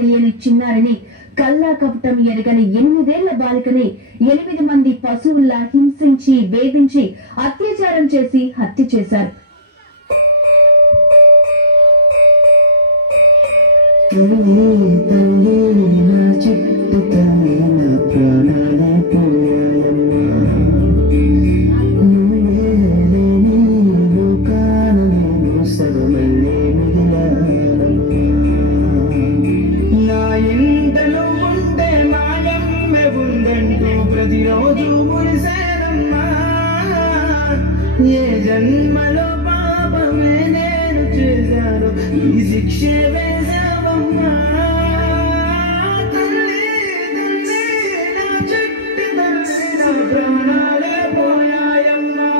తెలియని చిన్నారిని, కల్లా కపటం ఎరగని 8 ఏళ్ల బాలికని 8 మంది పశువుల్లా హింసించి, వేధించి, అత్యాచారం చేసి హత్య చేశారు. ఏ జన్మలో పాపమే నేను చేశాను, ఈ శిక్షే వేశావమ్మా. తల్లి తల్లి నా చెట్టు తల్లి, నా ప్రాణాలే పోయాయమ్మా.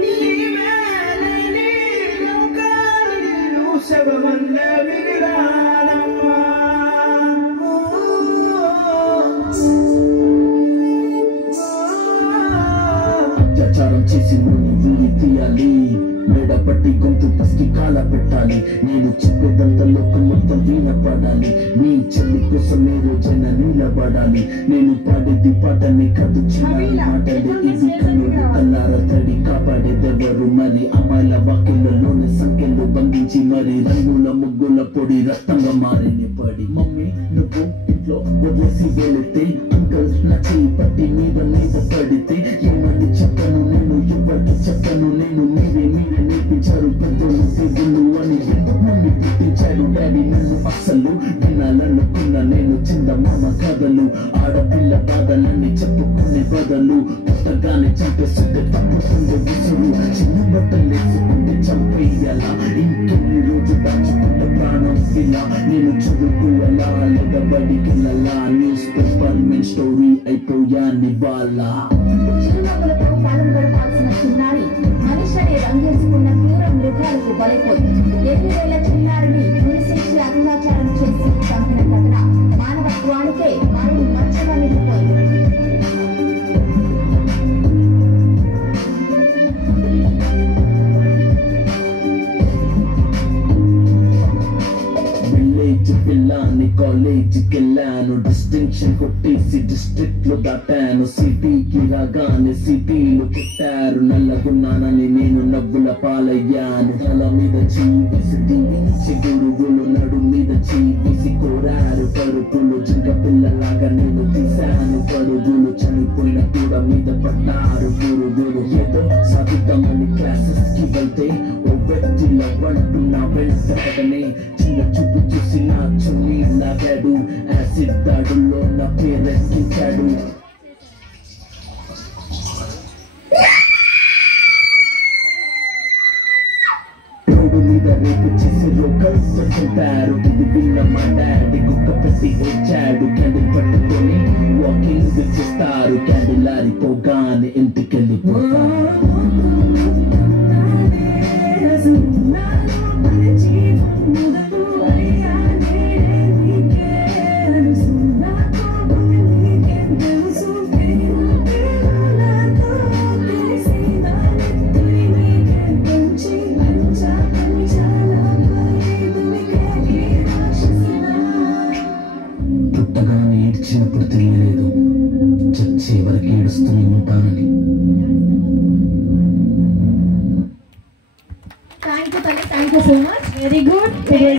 నీవేలే నీ లోకాలు, నేను శవమల్లే మిగిలానమ్మా. అత్యాచారం చేసి ఊరి తీయాలి, మెడపట్టి గొంతు పసికి కాల పెట్టాలి. నేను చెప్పేదంతా లోకం మొత్తం వినపడాలి. మీ చెల్లి కోసం మీరు జన నిలబడాలి. నేను పాడేది పాటని కాదు, చిన్నారి మాటలే ఇవి. కన్నులు కల్లార తడి కాపాడేదెవరు మరి? అమ్మాయిల వాక్యలలోని సంఖ్యలు బంధించి మరి రంగుల ముగ్గుల పొడి రక్తంగా మారిని పడి. మమ్మీ నువ్వు ఇంట్లో వదిలేసి వెళితే, అంకల్ నా చేయి పట్టి మీద పడితే, ఏమని చెప్పను నేను, ఎవరికి చెప్పను నేను. మీరే నేర్పించారు పెద్దలు దేవుళ్ళు అని, మమ్మీ పుట్టించాడు డాడీ నన్ను. అసలు వినాలనుకున్న నేను చందమామ కథలు, ఆడపిల్ల బాధలన్నీ చెప్పుకునే బదులు పుట్టగానే చంపేస్తుంటే తప్పుతుండే విసురు. చిన్న బట్టలు వేసుకుంటే చంపేయాలా, ఇంకెన్ని రోజు దాచుకుంటే ప్రాణం ఇలా. నేను చదువుకోవాలా లేదా బడికి వెళ్ళాలా, న్యూస్ పేపర్ మెయిన్ స్టోరీ అయిపోయాని వాళ్ళ. చిరునవ్వులతో కాలం గడపాల్సిన చిన్నారి మనిషిని రంగేసుకున్న క్రూర మృగాలకు బలైపోయింది. 8 ఏళ్ల చిన్నారిని హింసించి అత్యాచారం చేసి చంపిన ఘటన మానవత్వానికే మాయని మచ్చగా నిలిపోయింది. పిల్లాన్ని కాలేజీకి వెళ్ళాను, డిస్టింక్షన్ కొట్టేసి డిస్ట్రిక్ట్ లో దాటాను. సిటీకి రాగానే సిటీలు కొట్టారు, నల్లగున్నానని నేను నవ్వుల పాలయ్యాను. తల మీద చీవేసి దీవించి గురుగులు నడు మీద చీవేసి కోరారు పరుపులు. జింక పిల్లలాగా నేను తీశాను పరుగులు, చనిపోయిన కూడా మీద పడ్డారు గురుగులు. ఏదో సాధిద్దామని క్లాసెస్ కి వెళ్తే ఓ వ్యక్తిలో అంటూ నా వెళ్తాడనే చిన్న చూపు చూసి నా చున్నీ లాగాడు. యాసిడ్ దాడుల్లో నా పేరెక్కించాడు. రోడ్డు మీద రేపు చేసి లోకల్స్ చంపారు. ఇది విన్న మా డాడీ కుక్క పెట్టి వచ్చాడు. క్యాండిల్ పట్టుకొని వాకింగ్ చేస్తారు, క్యాండిల్ ఆరిపోగానే ఇంటికి వెళ్ళిపోతారు. పుట్టగానే ఏడ్చినప్పుడు తెలియలేదు, చచ్చే వరకు ఏడుస్తూనే ఉంటానని.